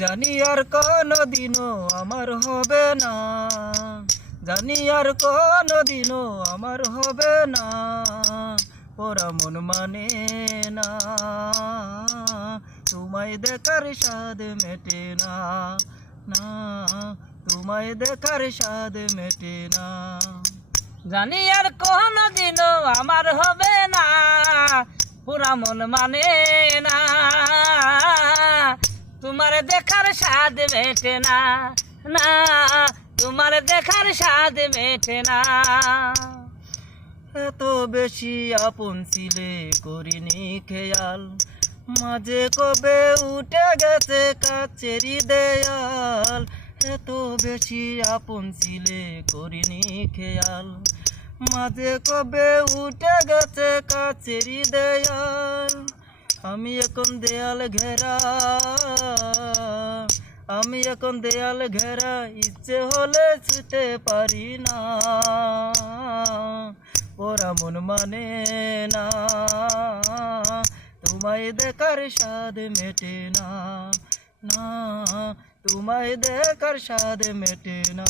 জানি আর কোনদিনও আমার হবে না, জানি আর কোনদিনও আমার হবে না, ওরা মন মানে না, তোমায় দেখার স্বাদ মেটে না, না তোমায় দেখার স্বাদ মেটে না। জানি আর কোনদিনও আমার হবে না, পুরা মন মানে না, তোমার দেখার স্বাদ মেটে না, না তোমার দেখার স্বাদ মেটে না। এত বেশি আপন ছিলে করিনি খেয়াল, মাঝে কবে উঠে গেছে কাছেরই দেয়াল। এত বেশি আপন ছিলে করিনি খেয়াল, মাঝে কবে উঠে গেছে কাছেরই দেয়াল। আমি এখন দেয়াল ঘেরা, আমি এখন দেয়াল ঘেরা, ইচ্ছে হলে ছুতে পারি না, ওরা মন মানে না, তোমায় দেখার স্বাদ মেটে না, না তোমায় দেখার স্বাদ মেটে না।